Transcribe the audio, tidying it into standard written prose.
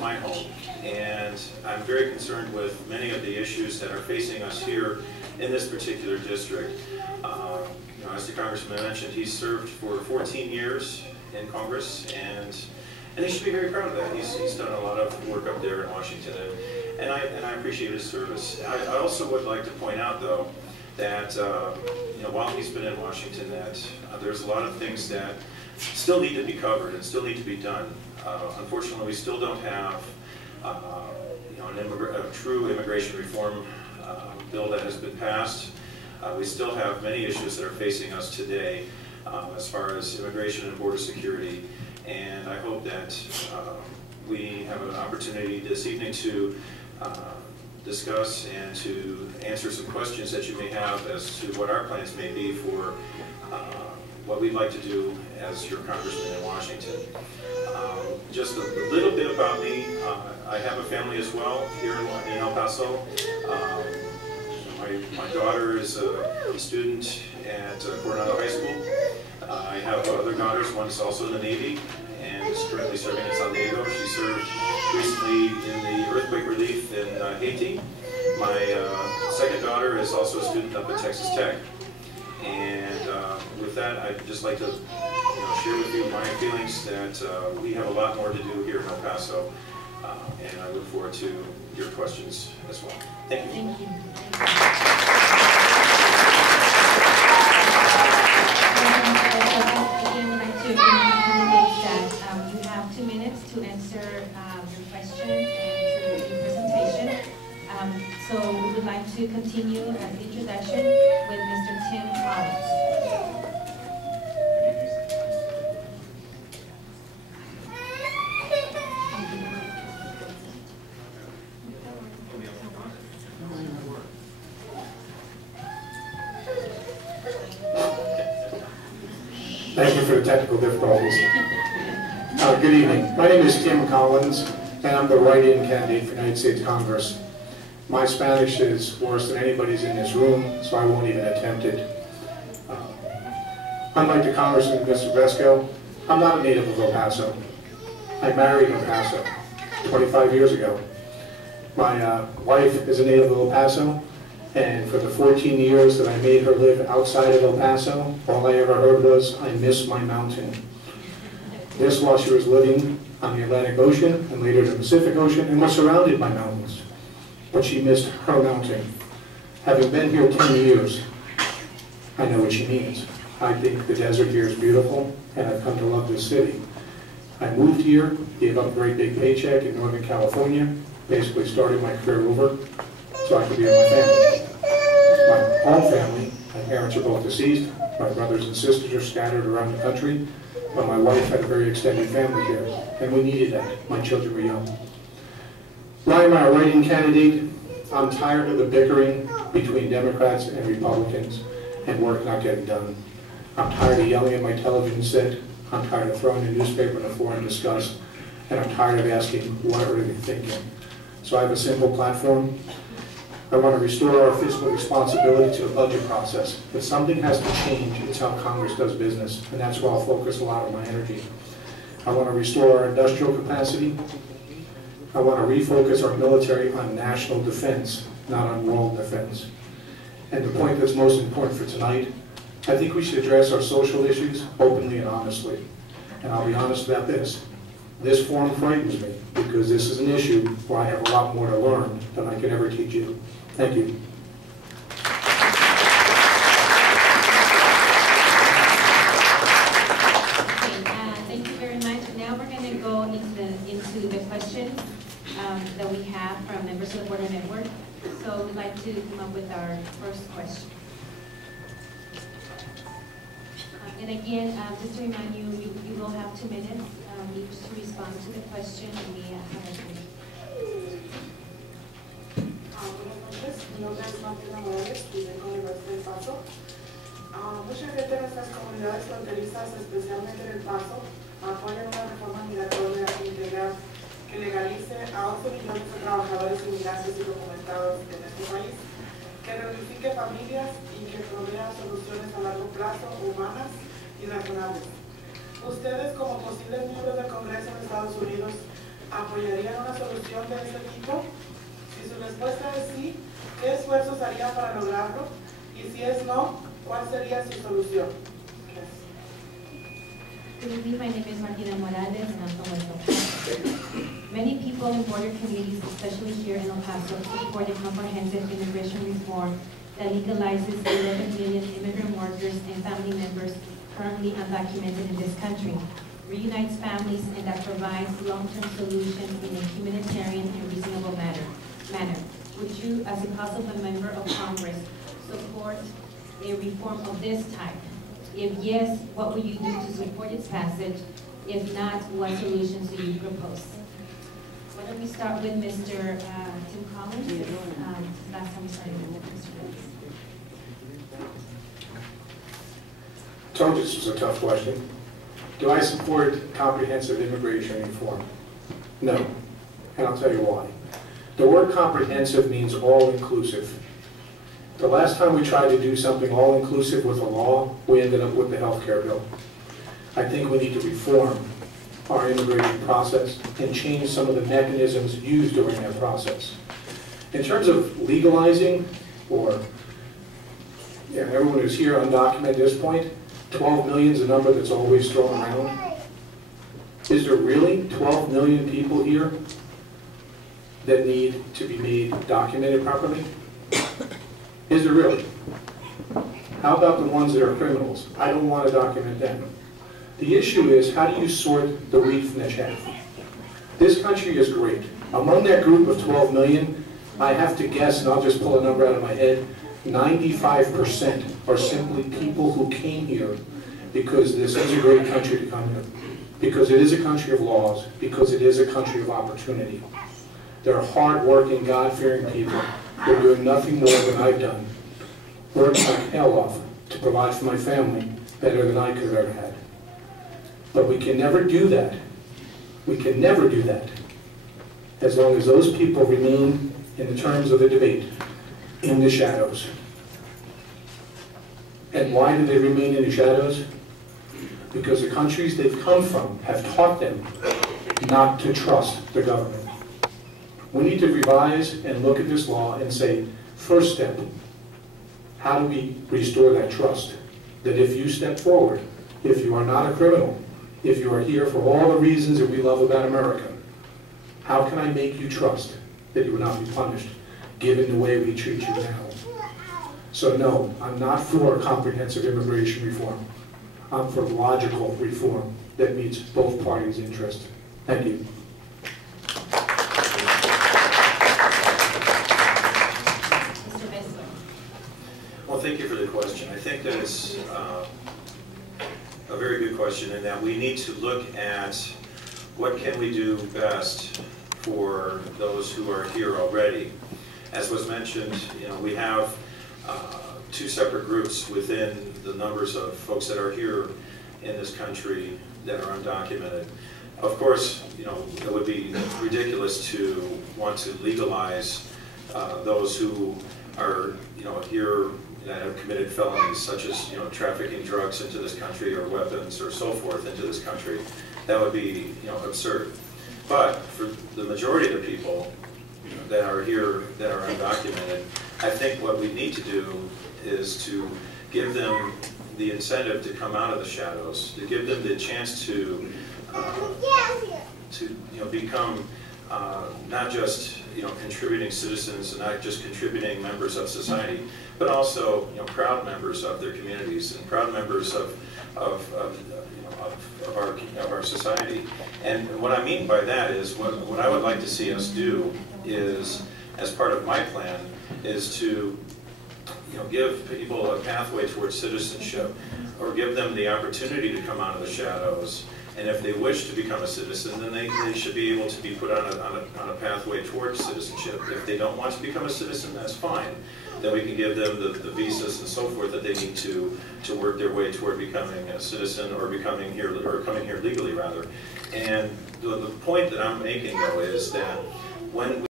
my home, and I'm very concerned with many of the issues that are facing us here in this particular district. You know, as the Congressman mentioned, he's served for 14 years in Congress, and he should be very proud of that. He's done a lot of work up there in Washington, and I appreciate his service. I also would like to point out, though, that you know, while he's been in Washington, that there's a lot of things that still need to be covered and still need to be done. Unfortunately, we still don't have you know, a true immigration reform bill that has been passed. We still have many issues that are facing us today as far as immigration and border security, and I hope that we have an opportunity this evening to discuss and to answer some questions that you may have as to what our plans may be for what we'd like to do as your congressman in Washington. Just a little bit about me. I have a family as well here in El Paso. My daughter is a student at Coronado High School. I have other daughters. One is also in the Navy and is currently serving in San Diego. She served recently in the earthquake relief in Haiti. My second daughter is also a student up at Texas Tech. And with that, I'd just like to share with you my feelings that we have a lot more to do here in El Paso, and I look forward to your questions as well. Thank you. Thank you. Again, I'd like to remind candidates that you have 2 minutes to answer your question and to your presentation. So we would like to continue as the introduction with Mr. Tim Collins. Thank you for the technical difficulties. Good evening. My name is Tim Collins, and I'm the write-in candidate for United States Congress. My Spanish is worse than anybody's in this room, so I won't even attempt it. Unlike the Congressman, Mr. Vesco, I'm not a native of El Paso. I married El Paso 25 years ago. My wife is a native of El Paso, and for the 14 years that I made her live outside of El Paso, all I ever heard was, "I miss my mountain." This while she was living on the Atlantic Ocean and later the Pacific Ocean and was surrounded by mountains. But she missed her mountain. Having been here 10 years, I know what she means. I think the desert here is beautiful, and I've come to love this city. I moved here, gave up a great big paycheck in Northern California, basically started my career over so I could be with my family. My own family, my parents are both deceased, my brothers and sisters are scattered around the country, but my wife had a very extended family here, and we needed that. My children were young. Why am I a write-in candidate? I'm tired of the bickering between Democrats and Republicans and work not getting done. I'm tired of yelling at my television set. I'm tired of throwing the newspaper on the floor in disgust. And I'm tired of asking, what are they thinking? So I have a simple platform. I want to restore our fiscal responsibility to the budget process. But something has to change. It's how Congress does business. And that's where I'll focus a lot of my energy. I want to restore our industrial capacity. I want to refocus our military on national defense, not on world defense. And the point that's most important for tonight, I think we should address our social issues openly and honestly. And I'll be honest about this. This forum frightens me because this is an issue where I have a lot more to learn than I can ever teach you. Thank you. Thank you very much. Now we're going to go into the questions that we have from members of the Border Network. So we'd like to come up with our first question. And again, just to remind you, you will have 2 minutes each to respond to the question. We have a Buenas noches, mi nombre es Martina Morales y vengo de El Paso. Mucha gente de nuestras comunidades fronterizas, especialmente en El Paso, apoyan una reforma migratoria integral que legalice a 11 millones de trabajadores inmigrantes y documentados en este país, que reunifique familias y que provea soluciones a largo plazo, humanas y razonables. Ustedes, como posibles miembros del Congreso de Estados Unidos, ¿Apoyarían una solución de este tipo? Si su respuesta es sí, ¿qué esfuerzos harían para lograrlo? Y si es no, ¿cuál sería su solución? Good evening, my name is Martina Morales and I'm from West El Paso. Many people in border communities, especially here in El Paso, support a comprehensive immigration reform that legalizes 11 million immigrant workers and family members currently undocumented in this country, reunites families, and that provides long-term solutions in a humanitarian and reasonable manner. Would you, as a possible member of Congress, support a reform of this type? If yes, what will you do to support its passage? If not, what solutions do you propose? Why don't we start with Mr. Tim Collins? Last time we started with Mr. Bills. Told you this was a tough question. Do I support comprehensive immigration reform? No, and I'll tell you why. The word comprehensive means all-inclusive. The last time we tried to do something all-inclusive with a law, we ended up with the health care bill. I think we need to reform our immigration process and change some of the mechanisms used during that process. In terms of legalizing, or everyone who's here undocumented at this point, 12 million is a number that's always thrown around. Is there really 12 million people here that need to be made documented properly? Is there really? How about the ones that are criminals? I don't want to document them. The issue is, how do you sort the wheat from the chaff? This country is great. Among that group of 12 million, I have to guess, and I'll just pull a number out of my head, 95% are simply people who came here because this is a great country to come to, because it is a country of laws, because it is a country of opportunity. They're hard-working, God-fearing people. They're doing nothing more than I've done. Worked my hell off to provide for my family better than I could have ever had. But we can never do that. We can never do that as long as those people remain, in the terms of the debate, in the shadows. And why do they remain in the shadows? Because the countries they've come from have taught them not to trust the government. We need to revise and look at this law and say, first step, how do we restore that trust? That if you step forward, if you are not a criminal, if you are here for all the reasons that we love about America, how can I make you trust that you will not be punished, given the way we treat you now? So no, I'm not for comprehensive immigration reform. I'm for logical reform that meets both parties' interests. Thank you. Well, thank you for the question. I think that it's a very good question, in that we need to look at what can we do best for those who are here already. As was mentioned, we have two separate groups within the numbers of folks that are here in this country that are undocumented. Of course, it would be ridiculous to want to legalize those who are, here that have committed felonies, such as, trafficking drugs into this country, or weapons, or so forth into this country. That would be, absurd. But for the majority of the people that are here that are undocumented, I think what we need to do is to give them the incentive to come out of the shadows, to give them the chance to become not just contributing citizens, and not just contributing members of society, but also proud members of their communities and proud members of our society. And what I mean by that is, what I would like to see us do is, as part of my plan, is to give people a pathway towards citizenship, or give them the opportunity to come out of the shadows. And if they wish to become a citizen, then they should be able to be put on a pathway towards citizenship. If they don't want to become a citizen, that's fine. Then we can give them the visas and so forth that they need to work their way toward becoming a citizen, or coming here legally, rather. And the point that I'm making, though, is that when